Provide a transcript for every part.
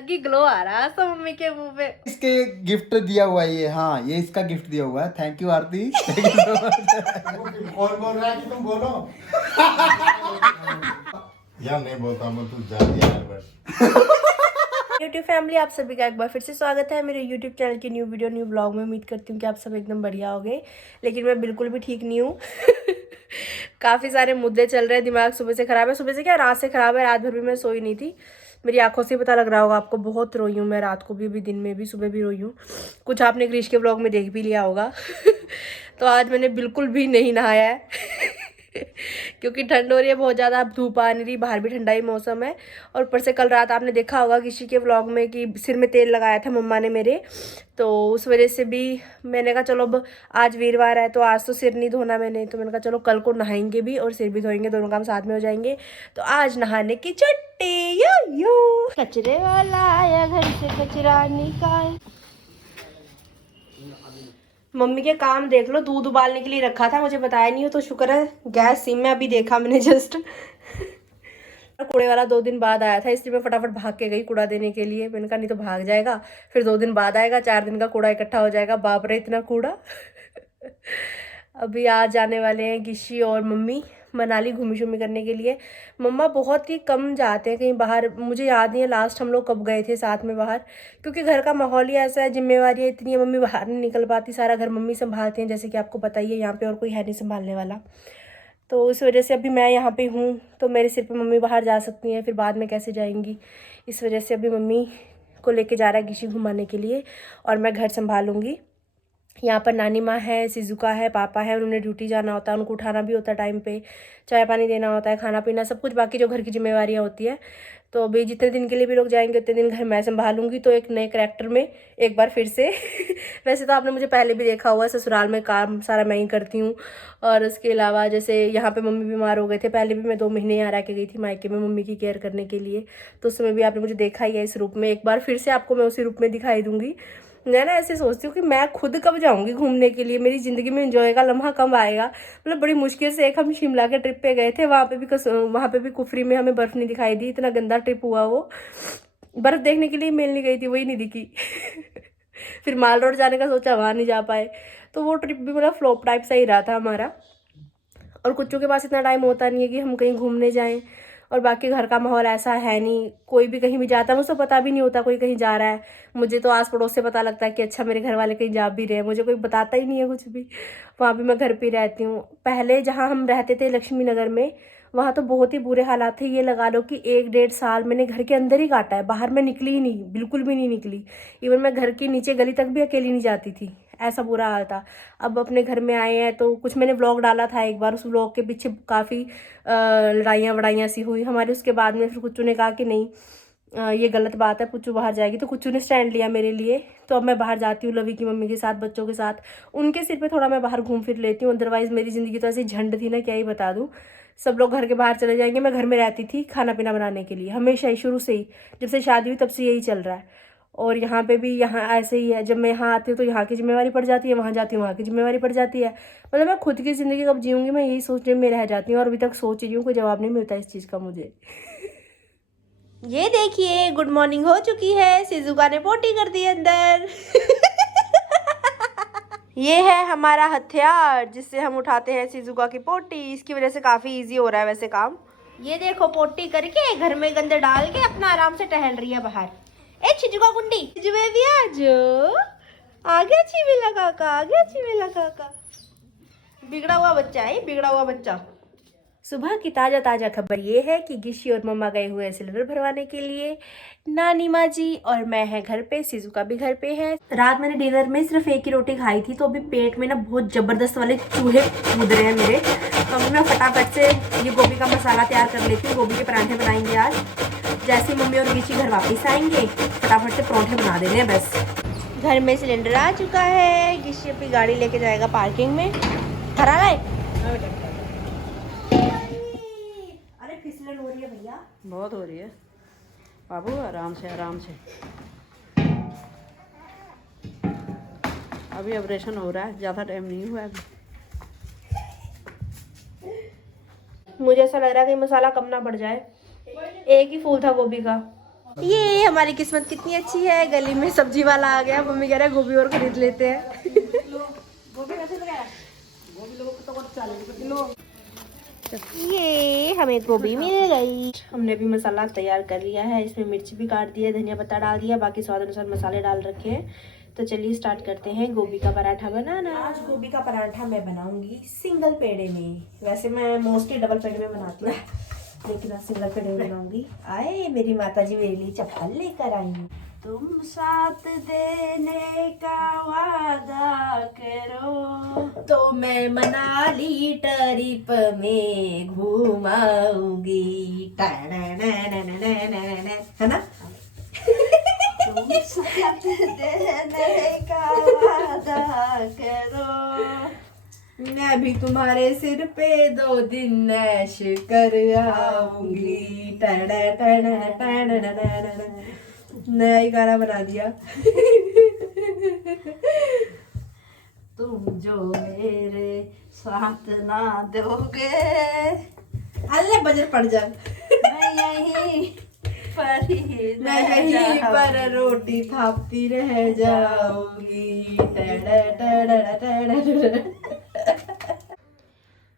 अलग ही ग्लो आ रहा है तो मम्मी के मुंह पे। इसके गिफ्ट दिया हुआ है ये, हाँ ये इसका गिफ्ट दिया हुआ है। Thank you Aarti, thank you so much. कौन बोल रहा है कि तुम बोलो? यार नहीं बोलता मैं, तू जा यार बस। यूट्यूब फैमिली, आप सभी का एक बार फिर से स्वागत है मेरे यूट्यूब चैनल की न्यू वीडियो न्यू ब्लॉग में। उम्मीद करती हूँ कि आप सब एकदम बढ़िया हो गए, लेकिन मैं बिल्कुल भी ठीक नहीं हूँ। काफ़ी सारे मुद्दे चल रहे हैं, दिमाग सुबह से ख़राब है। सुबह से क्या, रात से ख़राब है। रात भर भी मैं सोई नहीं थी। मेरी आंखों से पता लग रहा होगा आपको, बहुत रोई हूँ मैं। रात को भी, अभी दिन में भी, सुबह भी रोई हूँ। कुछ आपने क्रिश के ब्लॉग में देख भी लिया होगा। तो आज मैंने बिल्कुल भी नहीं नहाया है। क्योंकि ठंड हो रही है बहुत ज़्यादा, अब धूप आ नहीं रही, बाहर भी ठंडा ही मौसम है। और ऊपर से कल रात आपने देखा होगा किसी के व्लॉग में कि सिर में तेल लगाया था मम्मा ने मेरे, तो उस वजह से भी मैंने कहा चलो अब आज वीरवार है तो आज तो सिर नहीं धोना मैंने, तो मैंने कहा चलो कल को नहाएंगे भी और सिर भी धोएंगे, दोनों काम साथ में हो जाएंगे। तो आज नहाने की छुट्टी। यो कचरे वाला आया घर से कचरा निकाल। मम्मी के काम देख लो, दूध उबालने के लिए रखा था, मुझे बताया नहीं हो तो शुक्र है। गैस सिम में अभी देखा मैंने जस्ट। कूड़े वाला 2 दिन बाद आया था, इसलिए मैं फटाफट भाग के गई कूड़ा देने के लिए। मैंने कहा नहीं तो भाग जाएगा, फिर 2 दिन बाद आएगा, 4 दिन का कूड़ा इकट्ठा हो जाएगा। बाप रे इतना कूड़ा। अभी आज जाने वाले हैं गिशी और मम्मी मनाली घूमी शूमी करने के लिए। मम्मा बहुत ही कम जाते हैं कहीं बाहर, मुझे याद नहीं है लास्ट हम लोग कब गए थे साथ में बाहर, क्योंकि घर का माहौल ही ऐसा है, जिम्मेवारियाँ इतनी है, मम्मी बाहर नहीं निकल पाती, सारा घर मम्मी संभालती हैं, जैसे कि आपको पता ही है, यहाँ पे और कोई है नहीं संभालने वाला। तो उस वजह से अभी मैं यहाँ पे हूँ तो मेरे सिर पे मम्मी बाहर जा सकती हैं, फिर बाद में कैसे जाएंगी। इस वजह से अभी मम्मी को लेके जा रहा है गिशी घुमाने के लिए और मैं घर संभालूँगी। यहाँ पर नानी माँ है, सिजुका है, पापा है, उन्होंने ड्यूटी जाना होता है, उनको उठाना भी होता है टाइम पे, चाय पानी देना होता है, खाना पीना सब कुछ, बाकी जो घर की जिम्मेवारियाँ होती है। तो अभी जितने दिन के लिए भी लोग जाएंगे उतने दिन घर मैं संभालूंगी, तो एक नए करैक्टर में एक बार फिर से। वैसे तो आपने मुझे पहले भी देखा हुआ है, ससुराल में काम सारा मैं ही करती हूँ। और उसके अलावा जैसे यहाँ पे मम्मी बीमार हो गए थे, पहले भी मैं 2 महीने यहाँ रह के गई थी मायके में मम्मी की केयर करने के लिए, तो उस समय भी आपने मुझे देखा ही है इस रूप में। एक बार फिर से आपको मैं उसी रूप में दिखाई दूंगी। मैं ना ऐसे सोचती हूँ कि मैं खुद कब जाऊँगी घूमने के लिए, मेरी ज़िंदगी में एंजॉय का लम्हा कब आएगा। मतलब बड़ी मुश्किल से एक हम शिमला के ट्रिप पे गए थे, वहाँ पे भी कुफरी में हमें बर्फ़ नहीं दिखाई दी, इतना गंदा ट्रिप हुआ वो। बर्फ़ देखने के लिए मिल नहीं गई थी, वही नहीं दिखी। फिर माल रोड जाने का सोचा, वहाँ नहीं जा पाए, तो वो ट्रिप भी मतलब फ्लॉप टाइप सा ही रहा था हमारा। और कुछ के पास इतना टाइम होता नहीं है कि हम कहीं घूमने जाएं, और बाकी घर का माहौल ऐसा है नहीं, कोई भी कहीं भी जाता है मुझे पता भी नहीं होता कोई कहीं जा रहा है। मुझे तो आस पड़ोस से पता लगता है कि अच्छा मेरे घर वाले कहीं जा भी रहे हैं, मुझे कोई बताता ही नहीं है कुछ भी। वहाँ भी मैं घर पे रहती हूँ। पहले जहाँ हम रहते थे लक्ष्मी नगर में, वहाँ तो बहुत ही बुरे हालात थे। ये लगा लो कि 1-1.5 साल मैंने घर के अंदर ही काटा है, बाहर मैं निकली ही नहीं, बिल्कुल भी नहीं निकली। इवन मैं घर के नीचे गली तक भी अकेली नहीं जाती थी, ऐसा बुरा हाल था। अब अपने घर में आए हैं तो कुछ मैंने व्लॉग डाला था एक बार, उस व्लॉग के पीछे काफ़ी लड़ाइयाँ वड़ाइयाँ सी हुई हमारी। उसके बाद में फिर कुच्चू ने कहा कि नहीं ये गलत बात है, कुच्चू बाहर जाएगी, तो कुच्चू ने स्टैंड लिया मेरे लिए। तो अब मैं बाहर जाती हूँ लवी की मम्मी के साथ, बच्चों के साथ, उनके सिर पे थोड़ा मैं बाहर घूम फिर लेती हूँ। अदरवाइज़ मेरी ज़िंदगी तो ऐसी झंड थी ना, क्या ही बता दूँ। सब लोग घर के बाहर चले जाएंगे, मैं घर में रहती थी खाना पीना बनाने के लिए, हमेशा ही, शुरू से ही, जब से शादी हुई तब से यही चल रहा है। और यहाँ पे भी यहाँ ऐसे ही है, जब मैं यहाँ आती हूँ तो यहाँ की जिम्मेवारी पड़ जाती है, वहाँ जाती हूँ वहाँ की जिम्मेवारी पड़ जाती है। मतलब मैं खुद की ज़िंदगी कब जीऊँगी, मैं यही सोचने में रह जाती हूँ, और अभी तक सोच रही हूँ, कोई जवाब नहीं मिलता इस चीज़ का मुझे। ये देखिए गुड मॉर्निंग हो चुकी है, सिजुका ने पोटी कर दी अंदर। ये है हमारा हथियार जिससे हम उठाते हैं सिजुका की पोटी, इसकी वजह से काफ़ी इजी हो रहा है वैसे काम। ये देखो पोटी करके घर में गंदे डाल के अपना आराम से टहल रही है बाहर। ए छिजुका गुंडी, छिजु बेबी आजो, आ गया चिवेला काका, आ गया चिवेला काका। बिगड़ा हुआ बच्चा है, बिगड़ा हुआ बच्चा। सुबह की ताज़ा खबर ये है कि गिशी और मम्मा गए हुए हैं सिलेंडर भरवाने के लिए। नानी माँ जी और मैं है घर पे, सिजुका भी घर पे है। रात मैंने डिनर में सिर्फ एक ही रोटी खाई थी, तो अभी पेट में ना बहुत ज़बरदस्त वाले चूहे कूद रहे हैं मेरे। तो अभी मैं फटाफट से ये गोभी का मसाला तैयार कर लेती हूँ, गोभी के पराठे बनाएंगे आज। जैसे मम्मी और गिशी घर वापस आएंगे फटाफट से पराठे बना देने हैं बस। घर में सिलेंडर आ चुका है, गिशी अपनी गाड़ी लेके जाएगा पार्किंग में। हरा लाए हो रही है भैया, बहुत हो रही है बाबू, आराम से आराम से। अभी ऑपरेशन हो रहा है, ज़्यादा टाइम नहीं हुआ है। मुझे ऐसा लग रहा है कि मसाला कम ना पड़ जाए। एक ही फूल था गोभी का, ये हमारी किस्मत कितनी अच्छी है, गली में सब्जी वाला आ गया। मम्मी कह रहा है गोभी और खरीद लेते हैं। ये हमें गोभी मिल गई। हमने भी मसाला तैयार कर लिया है, इसमें मिर्च भी काट दिया, धनिया पत्ता डाल दिया, बाकी स्वाद अनुसार मसाले डाल रखे हैं। तो चलिए स्टार्ट करते हैं गोभी का पराठा बनाना। आज गोभी का पराठा मैं बनाऊंगी सिंगल पेड़े में। वैसे मैं मोस्टली डबल पेड़े में बनाती हूँ, लेकिन आज सिंगल पेड़े में बनाऊंगी। आए मेरी माताजी मेरे लिए चप्पल लेकर आई। तुम साथ देने का वादा करो तो मैं मनाली ट्रिप में घुमाऊंगी, है ना। तुम साथ देने का वादा करो, मैं भी तुम्हारे सिर पे 2 दिन ऐश कर आऊंगी। नया ही गाना बना दिया। तुम जो मेरे साथ ना दोगे, अल्ले बजर पड़ जा, मैं यहीं पर रोटी थापती रह जाऊंगी।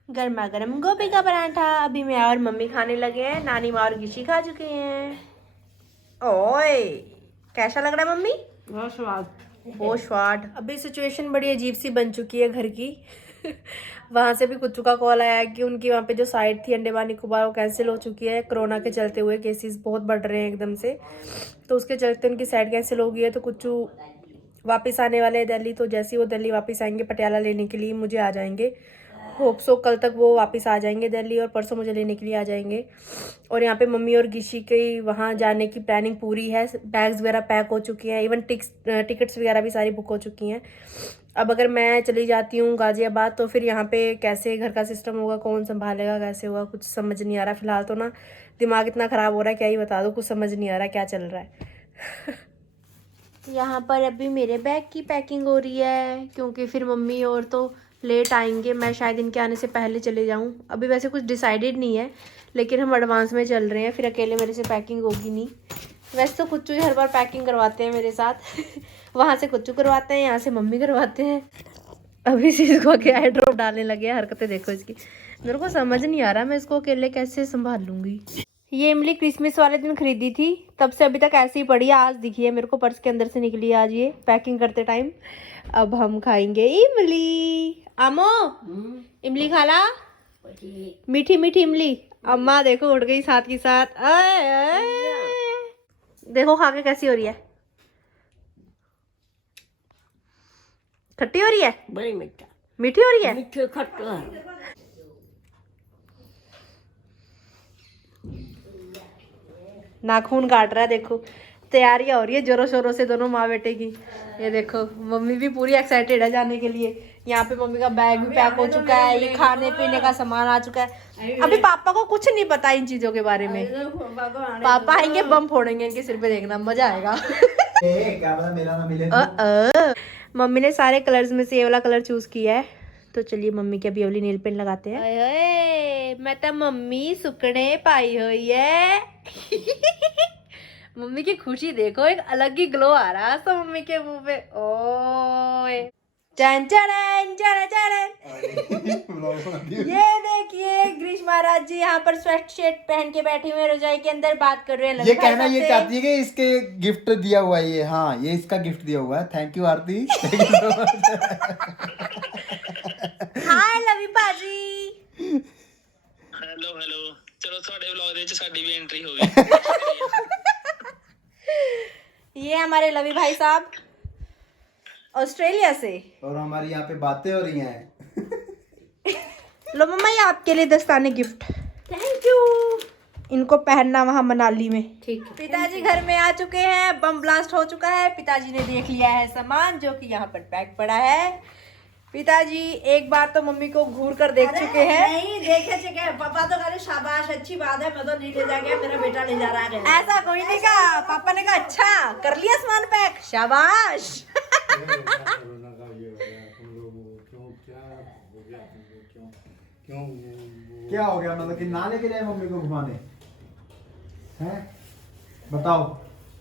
गर्मा गर्म गोभी का पराठा अभी मैं और मम्मी खाने लगे हैं। नानी माँ और गिशी खा चुके हैं। ओए कैसा लग रहा है मम्मी? बहुत स्वाद। बहुत स्वाद। अभी सिचुएशन बड़ी अजीब सी बन चुकी है घर की। वहाँ से भी कुच्चू का कॉल आया कि उनकी वहाँ पे जो साइट थी अंडमान निकोबार वो कैंसिल हो चुकी है। कोरोना के चलते हुए केसेस बहुत बढ़ रहे हैं एकदम से, तो उसके चलते उनकी साइट कैंसिल हो गई है। तो कुच्चू वापस आने वाले हैं दिल्ली। तो जैसे ही वो दिल्ली वापस आएंगे पटियाला लेने के लिए मुझे आ जाएंगे। होप सो कल तक वो वापस आ जाएंगे दिल्ली और परसों मुझे लेने के लिए आ जाएंगे। और यहाँ पे मम्मी और गिशी की वहाँ जाने की प्लानिंग पूरी है। बैग्स वगैरह पैक हो चुके हैं, इवन टिकट्स वगैरह भी सारी बुक हो चुकी हैं। अब अगर मैं चली जाती हूँ गाज़ियाबाद तो फिर यहाँ पे कैसे घर का सिस्टम होगा, कौन संभालेगा, कैसे होगा, कुछ समझ नहीं आ रहा। फिलहाल तो ना दिमाग इतना ख़राब हो रहा है, क्या ही बता दो, कुछ समझ नहीं आ रहा क्या चल रहा है। यहाँ पर अभी मेरे बैग की पैकिंग हो रही है, क्योंकि फिर मम्मी और तो लेट आएंगे। मैं शायद इनके आने से पहले चले जाऊँ। अभी वैसे कुछ डिसाइडेड नहीं है, लेकिन हम एडवांस में चल रहे हैं, फिर अकेले मेरे से पैकिंग होगी नहीं। वैसे तो कुच्चू हर बार पैकिंग करवाते हैं मेरे साथ। वहाँ से कुच्चू करवाते हैं, यहाँ से मम्मी करवाते हैं। अभी से इसको क्या है ड्रॉप डालने लगे हैं। हरकतें देखो इसकी, मेरे को समझ नहीं आ रहा मैं इसको अकेले कैसे संभाल लूँगी। ये इमली क्रिसमस वाले दिन खरीदी थी, तब से अभी तक ऐसे ही पड़ी है। आज दिखी है मेरे को, पर्स के अंदर से निकली है आज ये पैकिंग करते टाइम। अब हम खाएंगे इमली। आमो इमली खा ला, मीठी मीठी इमली। अम्मा देखो उड़ गई साथ की साथ। आए, आए। देखो खा के कैसी हो रही है, खट्टी हो रही है, बड़ी मीठा। मीठी हो रही है। मीठे खट्टा। नाखून काट रहा है, देखो तैयारियां हो रही है जोरों शोरों से दोनों माँ बेटे की। ये देखो मम्मी भी पूरी एक्साइटेड है जाने के लिए। यहाँ पे मम्मी का बैग भी पैक हो चुका है, ये खाने पीने का सामान आ चुका है। अभी पापा को कुछ नहीं पता इन चीजों के बारे में। पापा आएंगे बम फोड़ेंगे इनके सिर पे, देखना मजा आएगा। क्या पता मेरा ना मिले। मम्मी ने सारे कलर्स में से ये वाला कलर चूज किया है। तो चलिए मम्मी के अभी अवली नेल पेंट लगाते हैं। अये मैं तो मम्मी सुकने पाई हुई है। मम्मी की खुशी देखो, एक अलग ही ग्लो आ रहा है तो मम्मी के मुंह पे। ओए चन चन चन चन। ये देखिए ग्रीश महाराज जी यहाँ पर स्वेट शर्ट पहन के बैठे हुए रजाई के अंदर बात कर रहे हैं। ये कहना ये चाहती है कि इसके गिफ्ट दिया हुआ है ये। हाँ ये इसका गिफ्ट दिया हुआ है। थैंक यू आरती। हाय लवी पाजी। हेलो हेलो, चलो ਤੁਹਾਡੇ ਵਲੌਗ ਦੇ ਵਿੱਚ ਸਾਡੀ ਵੀ ਐਂਟਰੀ ਹੋ ਗਈ। ये हमारे लवी भाई साहब ऑस्ट्रेलिया से। और हमारी यहाँ पे बातें हो रही हैं। लो मम्मा ये आपके लिए दस्ताने गिफ्ट। Thank you. इनको पहनना वहाँ मनाली में। ठीक। पिताजी घर में आ चुके हैं, बम ब्लास्ट हो चुका है। पिताजी ने देख लिया है सामान जो कि यहाँ पर पैक पड़ा है। पिताजी एक बार तो मम्मी को घूर कर देख चुके हैं। नहीं देखे चुके, पापा तो कह शाबाश अच्छी बात है, मैं तो नहीं ले जाके मेरा बेटा ले जा रहा है। ऐसा कोई नहीं कहा, पापा ने कहा अच्छा कर लिया सामान पैक, शाबाश। क्या हो गया मतलब कि ना लेके जाए मम्मी को घुमाने हैं? बताओ।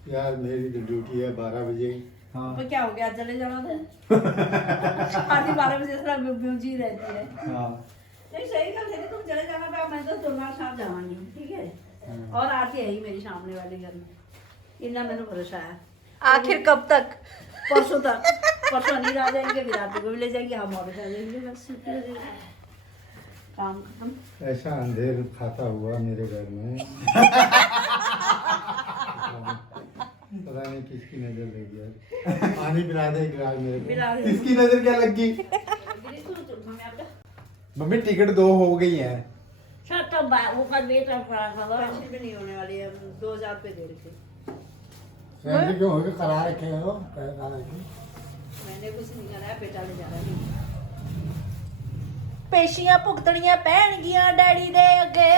यार मेरी तो ड्यूटी है 12 बजे। हाँ तो क्या हो गया, चले जाना था। आधी 12 बजे से बिजी रहती है। हाँ नहीं सही गल है, तुम चले जाना था, मैं तो दोनों साथ जावांगी, ठीक है। और आती है ही मेरी सामने वाले घर में, इतना मैंने भरोसा है। आखिर कब तक? परसों तक, परसों नहीं आ जाएंगे, फिर आते को भी ले जाएंगे, हम और आ जाएंगे, बस छुट्टी हो जाएगी, काम खत्म। ऐसा अंधेर खाता हुआ मेरे घर में। पता नहीं किसकी नजर लग गया। पानी पिला दे एक गिलास मेरे को। बिला किसकी नजर क्या लग गई? मम्मी टिकट 2 हो गई है। पेंशन भी नहीं होने वाली है, 2000 रुपये दे रखे। ऐसे क्यों होके करा रखे हो? करा रखे। मैंने कुछ नहीं कराया, बेटा ले जा रहा है। पेशियां भुगतनियां पैणगियां डैडी दे अगे,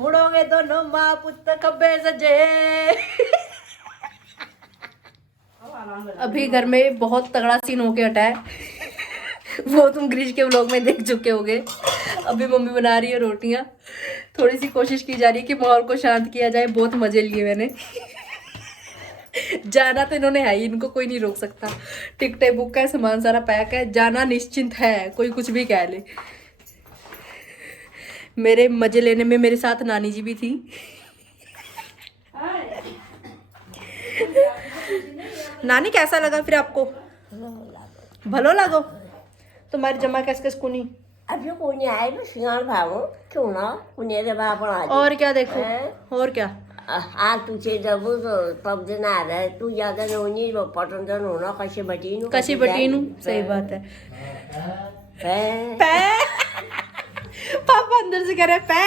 हुणोगे दोनों मां पुत्र खब्बे सजे। अभी घर में बहुत तगड़ा सीन होके हटा है, वो तुम ग्रीश के व्लॉग में देख चुके होगे। अभी मम्मी बना रही है रोटियां, थोड़ी सी कोशिश की जा रही है कि माहौल को शांत किया जाए। बहुत मजे लिए मैंने। जाना तो इन्होंने है ही, इनको कोई नहीं रोक सकता। टिकटें बुक है, सामान सारा पैक है, जाना निश्चिंत है, कोई कुछ भी कह ले। मेरे मजे लेने में मेरे साथ नानी जी भी थी। नानी कैसा लगा फिर आपको? भलो लगो? तुम्हारी जमा कैसे कुनी? अभी कोई नहीं आए ना सिंगार भावो क्यों ना कुने रे बाप आ और क्या देखो, और क्या आ तुझे जब तब दिन आ रहा है तू ज्यादा नहीं पटन जन होना कशी बटीनू कशी बटीनू। सही बात है। पै पापा अंदर से कह रहे पै,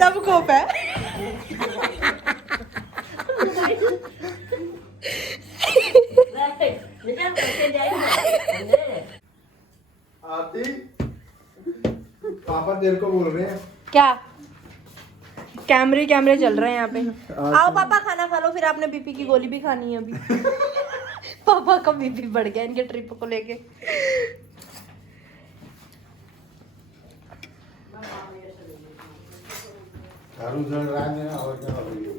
तब को पै। आरती, पापा तेरे को बोल रहे हैं। क्या? कैमरे चल रहे हैं यहाँ पे। आओ पापा खाना खा लो, फिर आपने बीपी की गोली भी खानी है अभी। पापा का बीपी बढ़ गया इनके ट्रिप को लेके। दारू जल रहा है मेरा, और क्या हो रही है?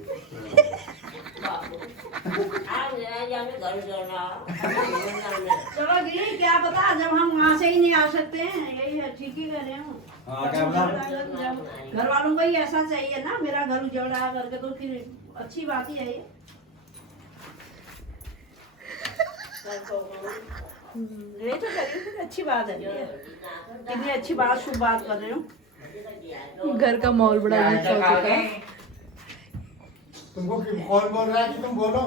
चलो गिरी, क्या पता जब हम वहाँ से ही नहीं आ सकते हैं, यही है, ठीक ही कह रहे हो। घर वालों को ही ऐसा चाहिए ना, मेरा घर उजड़ रहा है करके, तो फिर अच्छी बात ही है ये। ये तो करिए, फिर अच्छी बात है ये। कितनी अच्छी बात, शुभ बात कर रहे हो। घर का माहौल बड़ा अच्छा हो चुका है। तुमको कौन बोल रहा है कि तुम बोलो?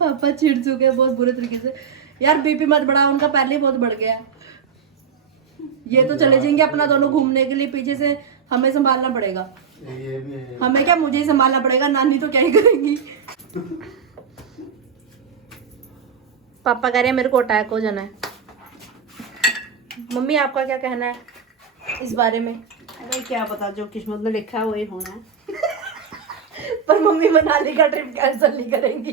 पापा चिढ़ चुके हैं बहुत बुरे तरीके से। यार बीपी मत बढ़ा, उनका पहले ही बहुत बढ़ गया है। ये तो चले जाएंगे अपना दोनों घूमने के लिए, पीछे से हमें संभालना पड़ेगा। ये भी है। हमें क्या, मुझे ही संभालना पड़ेगा, नानी तो क्या ही करेंगी। पापा कह रहे हैं मेरे को अटैक हो जाना है। मम्मी आपका क्या कहना है इस बारे में? अरे क्या पता, जो किस्मत में लिखा है वही होना है। पर मम्मी मनाली का ट्रिप कैंसिल नहीं करेंगी।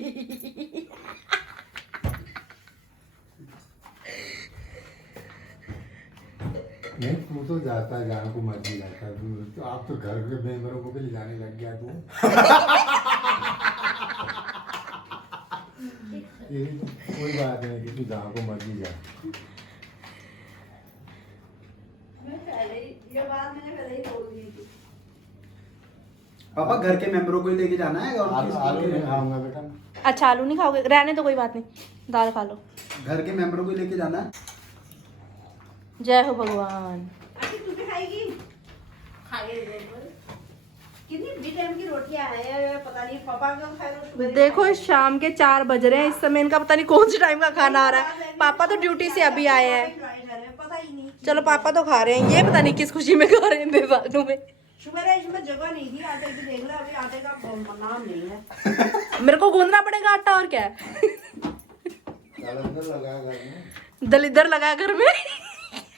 नहीं तू तो जाता है जहाँ को मर्जी जाता है तू, तो आप तो घर के मेंबरों को भी ले जाने लग गया तू। ये कोई बात नहीं कि तू जहाँ को मर्जी जा। ये बात मैंने पहले ही बोल दी थी। पापा घर के मेंबरों को ही लेके जाना है और आलू नहीं खाऊंगा बेटा। अच्छा आलू नहीं खाओगे? रहने तो कोई बात नहीं, दाल खा लो। घर के मेंबरों को ही लेके जाना है। जय हो भगवान। आखिर तू भी खाएगी? कितनी बड़ी टाइम की रोटियां हैं, पता नहीं पापा का खाए तो सुबह। देखो शाम के 4 बज रहे हैं, इस समय इनका पता नहीं कौन से टाइम का खाना आ रहा है। पापा तो ड्यूटी से अभी आए हैं। पता ही नहीं। चलो पापा तो खा रहे हैं, ये पता नहीं किस खुशी में खा रहे हैं बेवानों में। सुबह इसमें जगह नहीं थी आटे की, देख ले अभी आटे का नाम नहीं है। मेरे को गूंदना पड़ेगा आटा, और क्या है। दलिदर लगा घर में। दलिदर लगा घर में।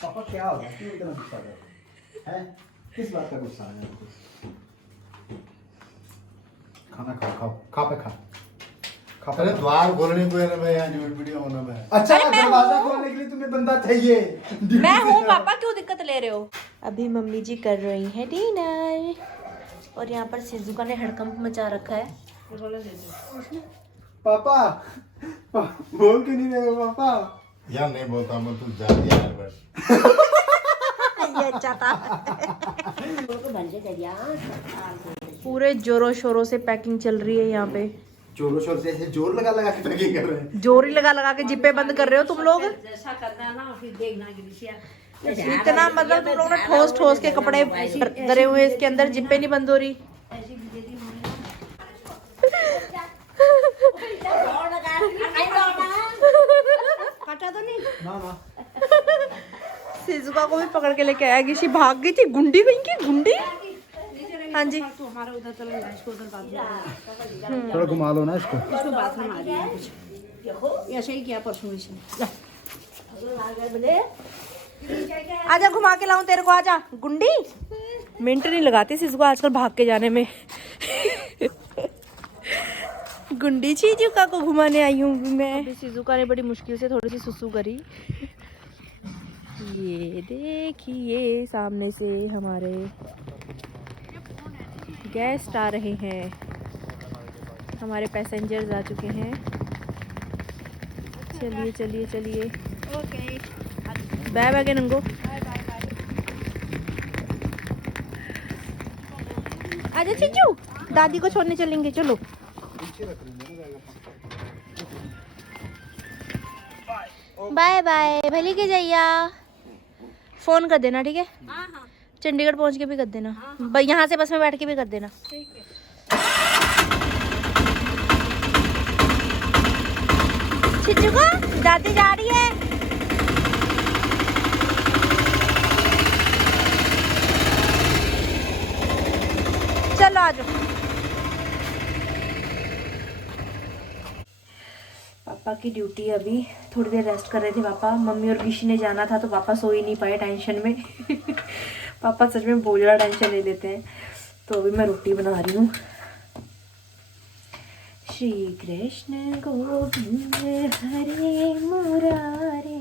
पापा क्या हो गया, क्यों इतना गुस्सा कर रहे हैं? किस बात का गुस्सा है आपको? खाना खाओ खाओ खा पे खा अरे द्वार खोलने को है मैं यहाँ वीडियो होना मैं अच्छा दरवाजा खोलने के लिए तुम्हें बंदा चाहिए। मैं हूँ पापा, क्यों दिक्कत ले रहे हो? अभी मम्मी जी कर रही हैं डिनर और यहाँ पर सिजुका ने हड़कंप मचा रखा है। पापा बोल क्यों नहीं रहे हो पापा? यार नहीं बोलता मैं तू जा यार बस ये अच्छा था। तो बन के दिया पूरे जोरों शोरों से पैकिंग चल रही है यहाँ पे। जोरों शोर से ऐसे जोर लगा लगा के पैकिंग कर रहे हैं। जोर ही लगा लगा के जिप्पे बंद कर रहे हो तुम लोग। जैसा करना है ना फिर देखना कि निशिया इतना मतलब तुम लोग ने ठोस ठोस के कपड़े धरे हुए, इसके अंदर जिप्पे नहीं बंद हो रही। ऐसी भी देती हूँ काटा तो नहीं ना ना सिजुका को भी पकड़ के लेके आया। किसी भाग गई थी, गुंडी गई की गुंडी। हाँ जी तो हमारा उधर चला गया इसको उधर बाथरूम थोड़ा घुमा लो ना इसको। इसको बाथरूम आ गया कुछ ऐसे ही किया परसों इसने आजा घुमा के लाऊं तेरे को, आजा गुंडी। मिनट नहीं लगाती सिजुका आजकल भाग के जाने में। गुंडी चिजुका को घुमाने आई हूँ मैं। अभी सिजुका ने बड़ी मुश्किल से थोड़ी सी सुसु करी। ये देखिए सामने से हमारे गेस्ट आ रहे हैं, हमारे पैसेंजर्स आ चुके हैं। चलिए चलिए चलिए, ओके बाय बाय नंगो। आजा चिचू, दादी को छोड़ने चलेंगे, चलो। बाय बाय, भले के जाइया। फोन कर देना ठीक है? चंडीगढ़ पहुंच के भी कर देना, यहाँ से बस में बैठ के भी कर देना। चिचू को दादी जा रही है। चलो आ जाओ। पापा की ड्यूटी अभी, थोड़ी देर रेस्ट कर रहे थे पापा। मम्मी और गिशी ने जाना था तो पापा सो ही नहीं पाए टेंशन में। पापा सच में बहुत ज़्यादा टेंशन ले लेते हैं। तो अभी मैं रोटी बना रही हूँ। श्री कृष्ण गोविंद हरे मुरारे,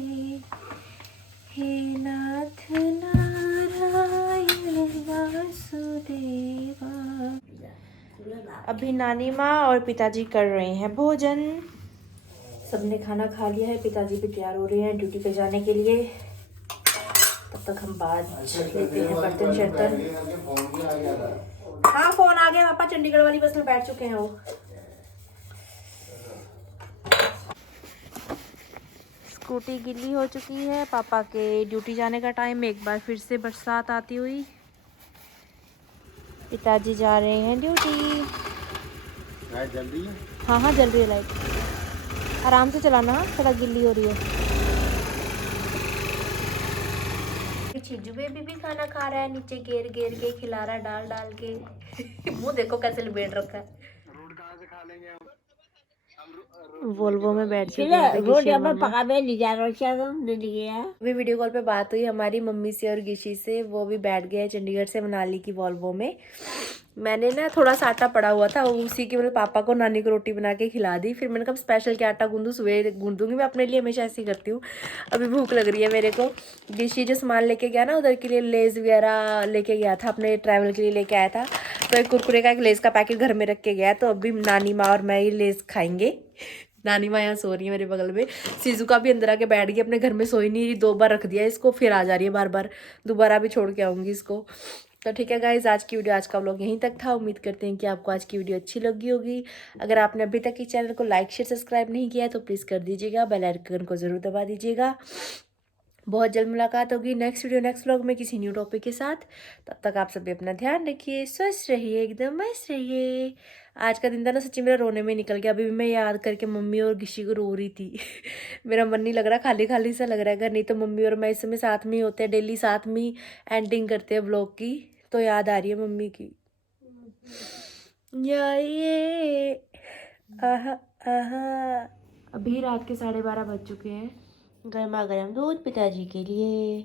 हे नाथ नारायण वासुदेवा। अभी नानी माँ और पिताजी कर रहे हैं भोजन। सबने खाना खा लिया है, पिताजी भी तैयार हो रहे हैं ड्यूटी पे जाने के लिए। तब तक हम बात लेते हैं बर्तन शर्तन। हाँ फोन आ गया पापा, चंडीगढ़ वाली बस में बैठ चुके हैं वो। स्कूटी गीली हो चुकी है। पापा के ड्यूटी जाने का टाइम में एक बार फिर से बरसात आती हुई। पिताजी जा रहे हैं ड्यूटी। लाइट जल रही है? हाँ हाँ जल रही है लाइट। आराम से चलाना, थोड़ा गिल्ली हो रही है। चिज्जू बेबी भी खाना खा रहा है, नीचे घेर घेर के खिला रहा है, डाल डाल के। मुंह देखो कैसे लपेट रखा है। वोल्वो में बैठ चुके हैं। अभी वीडियो कॉल पे बात हुई हमारी मम्मी से और गिशी से। वो भी बैठ गए हैं चंडीगढ़ से मनाली की वोल्वो में। मैंने ना थोड़ा सा आटा पड़ा हुआ था, उसी की मैंने पापा को नानी को रोटी बना के खिला दी। फिर मैंने कहा स्पेशल क्या आटा गूंदूँ, सुबह गूंदूंगी मैं अपने लिए, हमेशा ऐसे ही करती हूँ। अभी भूख लग रही है मेरे को। गिशी जो सामान लेके गया ना उधर के लिए, लेज़ वगैरह लेके गया था, अपने ट्रैवल के लिए लेके आया था। तो एक कुरकुरे का एक लेज़ का पैकेट घर में रख के गया। तो अभी नानी माँ और मैं ही लेज़ खाएंगे। नानी माँ यहाँ सो रही है मेरे बगल में। सीजू का भी अंदर आके बैठ गई, अपने घर में सोई नहीं रही। 2 बार रख दिया इसको, फिर आ जा रही है बार बार। दोबारा भी छोड़ के आऊँगी इसको। तो ठीक है गाइज, आज की वीडियो, आज का व्लॉग यहीं तक था। उम्मीद करते हैं कि आपको आज की वीडियो अच्छी लगी होगी। अगर आपने अभी तक इस चैनल को लाइक शेयर सब्सक्राइब नहीं किया है तो प्लीज़ कर दीजिएगा। बेल आइकन को ज़रूर दबा दीजिएगा। बहुत जल्द मुलाकात होगी नेक्स्ट वीडियो नेक्स्ट व्लॉग में किसी न्यू टॉपिक के साथ। तब तक आप सभी अपना ध्यान रखिए, स्वस्थ रहिए, एकदम मस्त रहिए। आज का दिन था ना सच्ची मेरा रोने में निकल गया। अभी भी मैं याद करके मम्मी और गिशी को रो रही थी। मेरा मन नहीं लग रहा, खाली खाली सा लग रहा है घर। नहीं तो मम्मी और मैं इस समय साथ में ही होते हैं, डेली साथ में ही एंडिंग करते हैं व्लॉग की। तो याद आ रही है मम्मी की। ये आहा आहा। अभी रात के 12:30 बज चुके हैं। गर्मा गर्म दूध पिताजी के लिए।